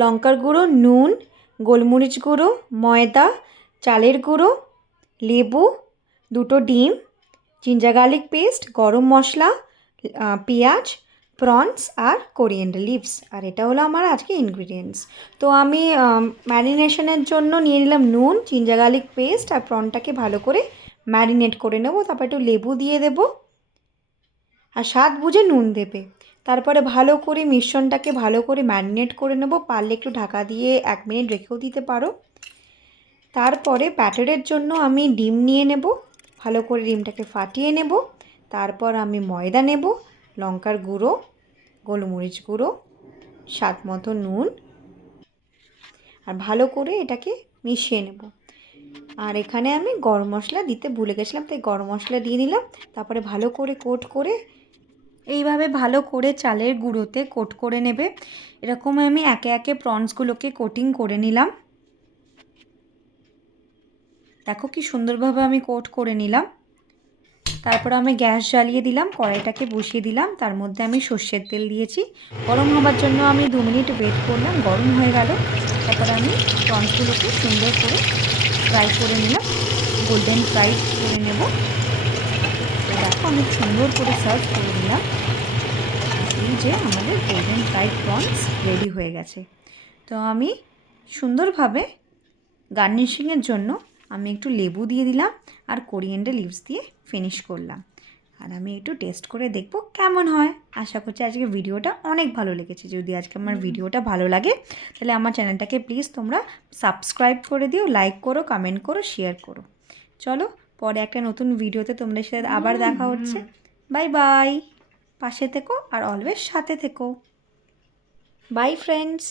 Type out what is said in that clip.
লঙ্কার গুঁড়ো, নুন, গোলমরিচ গুঁড়ো, ময়দা, চালের গুঁড়ো, লেবু, 2টো ডিম, জিঞ্জার গার্লিক পেস্ট, গরম মশলা, পেঁয়াজ, প্রনস আর কোরিয়েন্ডার লিভস। আর এটা হলো আমার আজকে ইনগ্রিডিয়েন্টস। তো আমি ম্যারিনেশনের জন্য নিয়ে নিলাম নুন, জিঞ্জার গার্লিক পেস্ট আর প্রনটাকে ভালো করে ম্যারিনেট করে নেব। তারপর একটু লেবু দিয়ে দেব আর স্বাদ বুঝে নুন দেবে। তারপরে ভালো করে মিশ্রণটাকে ভালো করে ম্যারিনেট করে নেব। পারলে একটু ঢাকা দিয়ে 1 মিনিট রেখেও দিতে পারো। তারপরে ব্যাটারের জন্য আমি ডিম নিয়ে নেব, ভালো করে ডিমটাকে ফাটিয়ে নেব। তারপর আমি ময়দা নেব, লঙ্কার গুঁড়ো, গোলমরিচ গুঁড়ো, স্বাদ মতো নুন আর ভালো করে এটাকে মিশিয়ে নেব। আর এখানে আমি গরম মশলা দিতে ভুলে গেছিলাম, তাই গরম মশলা দিয়ে নিলাম। তারপরে ভালো করে কোট করে এইভাবে ভালো করে চালের গুঁড়োতে কোট করে নেবে। এরকম আমি একে একে প্রনসগুলোকে কোটিং করে নিলাম। দেখো কি সুন্দরভাবে আমি কোট করে নিলাম। তারপর আমি গ্যাস জ্বালিয়ে দিলাম, কড়াইটাকে বসিয়ে দিলাম। তার মধ্যে আমি সর্ষের তেল দিয়েছি। গরম হবার জন্য আমি 2 মিনিট ওয়েট করলাম, গরম হয়ে গেল। তারপরে আমি প্রনসগুলোকে সুন্দর করে ফ্রাই করে নিলাম, গোল্ডেন ফ্রাই করে নেব। তো দেখো আমি সুন্দর করে সার্ভ করে দিলাম। এই যে আমাদের গোল্ডেন ফ্রাইড প্রনস রেডি হয়ে গেছে। তো আমি সুন্দরভাবে গার্নিশিংয়ের জন্য আমি একটু লেবু দিয়ে দিলাম আর কোরিয়েন্ডার লিভস দিয়ে ফিনিশ করলাম। আর আমি একটু টেস্ট করে দেখব কেমন হয়। আশা করছি আজকে ভিডিওটা অনেক ভালো লেগেছে। যদি আজকে আমার ভিডিওটা ভালো লাগে তাহলে আমার চ্যানেলটাকে প্লিজ তোমরা সাবস্ক্রাইব করে দিও, লাইক করো, কমেন্ট করো, শেয়ার করো। চলো পরে একটা নতুন ভিডিওতে তোমাদের সাথে আবার দেখা হচ্ছে। Bye bye. পাশে থেকো আর অলওয়েজ সাথে থেকো। By friends.